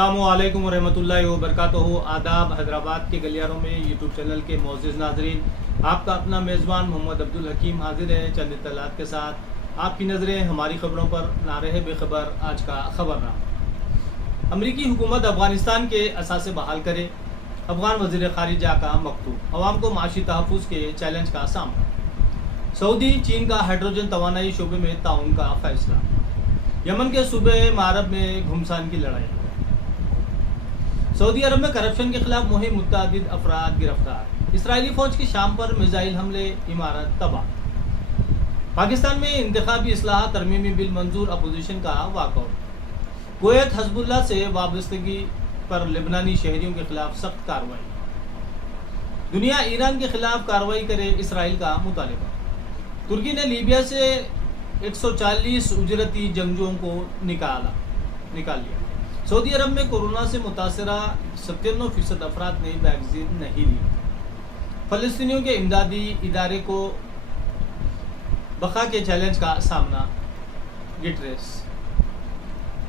السلام علیکم ورحمۃ اللہ وبرکاتہ۔ آداب حیدرآباد کے گلیاروں میں یوٹیوب چینل کے معزز ناظرین، آپ کا اپنا میزبان محمد عبدالحکیم حاضر ہے چند اطلاعات کے ساتھ۔ آپ کی نظریں ہماری خبروں پر، نہ رہے بے خبر آج کا خبرنامہ۔ امریکی حکومت افغانستان کے اثاثے بحال کرے، افغان وزیر خارجہ کا مکتوب، عوام کو معاشی تحفظ کے چیلنج کا سامنا۔ سعودی چین کا ہائیڈروجن توانائی شعبے میں تعاون کا فیصلہ۔ یمن کے صوبے معرب میں گھمسان کی لڑائی۔ سعودی عرب میں کرپشن کے خلاف مہم، متعدد افراد گرفتار۔ اسرائیلی فوج کی شام پر میزائل حملے، عمارت تباہ۔ پاکستان میں انتخابی اصلاحات ترمیمی بل منظور، اپوزیشن کا واک آؤٹ۔ کویت حزب اللہ سے وابستگی پر لبنانی شہریوں کے خلاف سخت کارروائی۔ دنیا ایران کے خلاف کارروائی کرے، اسرائیل کا مطالبہ۔ ترکی نے لیبیا سے 140 اجرتی جنگجوؤں کو نکال لیا۔ سعودی عرب میں کورونا سے متاثرہ 97% افراد نے ویکسین نہیں لی۔ فلسطینیوں کے امدادی ادارے کو بقا کے چیلنج کا سامنا، گٹریس۔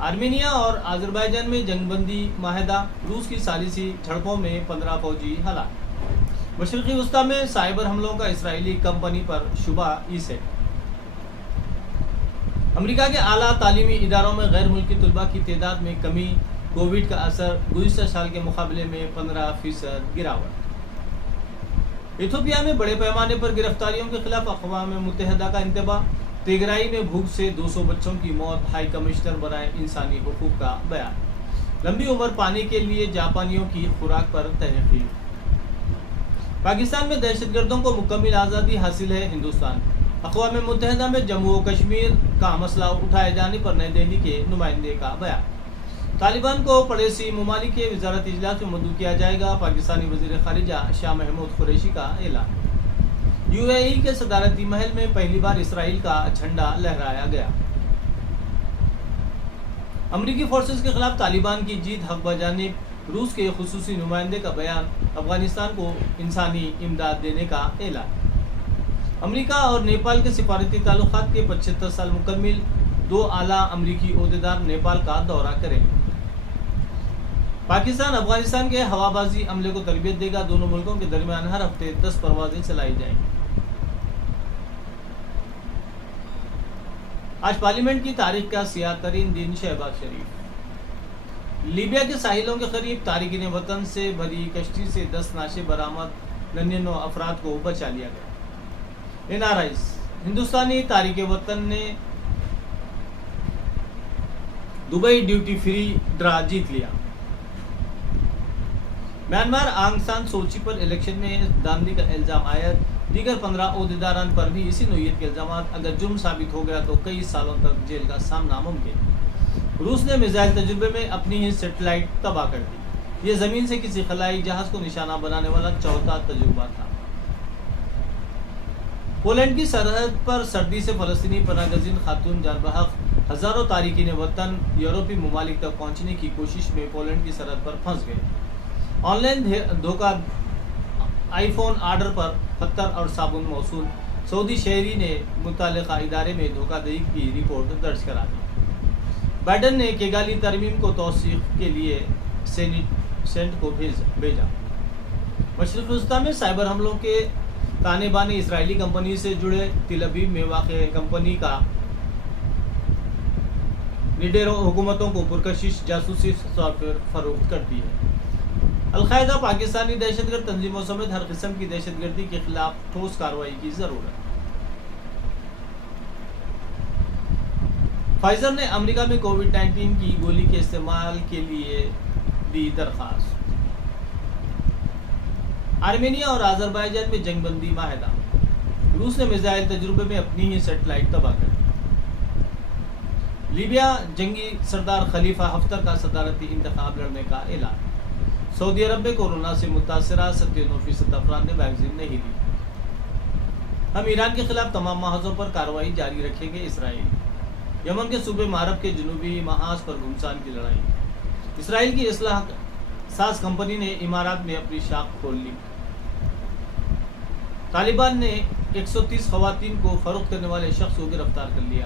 آرمینیا اور آذربائیجان میں جنگ بندی معاہدہ، روس کی ثالثی جھڑپوں میں 15 فوجی ہلاک۔ مشرقی وسطی میں سائبر حملوں کا اسرائیلی کمپنی پر شبہ، ایسٹ۔ امریکہ کے اعلیٰ تعلیمی اداروں میں غیر ملکی طلباء کی تعداد میں کمی، کووڈ کا اثر، گزشتہ سال کے مقابلے میں 15% گراوٹ۔ ایتھوپیا میں بڑے پیمانے پر گرفتاریوں کے خلاف اقوام متحدہ کا انتباہ، تیگرائی میں بھوک سے 200 بچوں کی موت، ہائی کمشنر برائے انسانی حقوق کا بیان۔ لمبی عمر پانے کے لیے جاپانیوں کی خوراک پر تحقیق۔ پاکستان میں دہشت گردوں کو مکمل آزادی حاصل ہے، ہندوستان۔ اقوام متحدہ میں جموں و کشمیر کا مسئلہ اٹھائے جانے پر نئی دہلی کے نمائندے کا بیان۔ طالبان کو پڑوسی ممالک کے وزارتی اجلاس میں مدعو کیا جائے گا، پاکستانی وزیر خارجہ شاہ محمود قریشی کا اعلان۔ UAE کے صدارتی محل میں پہلی بار اسرائیل کا جھنڈا لہرایا گیا۔ امریکی فورسز کے خلاف طالبان کی جیت حق بجانب، روس کے خصوصی نمائندے کا بیان، افغانستان کو انسانی امداد دینے کا اعلان۔ امریکہ اور نیپال کے سفارتی تعلقات کے 75 سال مکمل، 2 اعلیٰ امریکی عہدیدار نیپال کا دورہ کریں۔ پاکستان افغانستان کے ہوابازی عملے کو تربیت دے گا، دونوں ملکوں کے درمیان ہر ہفتے 10 پروازیں چلائی جائیں گی۔ آج پارلیمنٹ کی تاریخ کا سیاہ ترین دن، شہباز شریف۔ لیبیا کے ساحلوں کے قریب تارکین وطن سے بھری کشتی سے 10 نعشیں برآمد، 99 افراد کو بچا لیا گیا۔ NRIs، ہندوستانی تارکین وطن نے دبئی ڈیوٹی فری ڈرا جیت لیا۔ میانمار، آنگ سان سوچی پر الیکشن میں دھاندلی کا الزام عائد، دیگر 15 عہدیداران پر بھی اسی نوعیت کے الزامات، اگر جرم ثابت ہو گیا تو کئی سالوں تک جیل کا سامنا ممکن۔ روس نے میزائل تجربے میں اپنی ہی سیٹلائٹ تباہ کر دی، یہ زمین سے کسی خلائی جہاز کو نشانہ بنانے والا 4تھا تجربہ تھا۔ پولینڈ کی سرحد پر سردی سے فلسطینی پناہ گزین خاتون جان بحق، ہزاروں تارکین وطن یورپی ممالک تک پہنچنے کی کوشش میں پولینڈ کی سرحد پر پھنس گئے۔ آن لائن دھوکہ، آئی فون آرڈر پر پتھر اور صابن موصول، سعودی شہری نے متعلقہ ادارے میں دھوکہ دہی کی رپورٹ درج کرا دی۔ بائیڈن نے کیگالی ترمیم کو توثیق کے لیے سینٹ کو بھیجا۔ مشرق وسطی میں سائبر حملوں کے تانے بانے، اسرائیلی کمپنی سے جڑے، تل ابیب میں واقع کمپنی کا لیڈروں حکومتوں کو پرکشش جاسوسی سافٹ ویئر فروخت کرتی ہے۔ القاعدہ، پاکستانی دہشت گرد تنظیموں سمیت ہر قسم کی دہشت گردی کے خلاف ٹھوس کارروائی کی ضرورت۔ فائزر نے امریکہ میں کووڈ-19 کی گولی کے استعمال کے لیے دی درخواست۔ آرمینیا اور آذربائیجان میں جنگ بندی معاہدہ، روس نے میزائل تجربے میں اپنی ہی سیٹلائٹ تباہ کر دی۔ لیبیا، جنگی سردار خلیفہ حفتر کا صدارتی انتخاب لڑنے کا اعلان۔ سعودی عرب میں کورونا سے متاثرہ 97% افراد نے ویکسین نہیں لی۔ ہم ایران کے خلاف تمام محاذوں پر کارروائی جاری رکھیں گے، اسرائیل۔ یمن کے صوبے معرب کے جنوبی محاذ پر گھمسان کی لڑائی۔ اسرائیل کی اصلاح ساز کمپنی نے امارات میں اپنی شاخ کھول لی۔ طالبان نے 130 خواتین کو فروخت کرنے والے شخص کو گرفتار کر لیا۔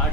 8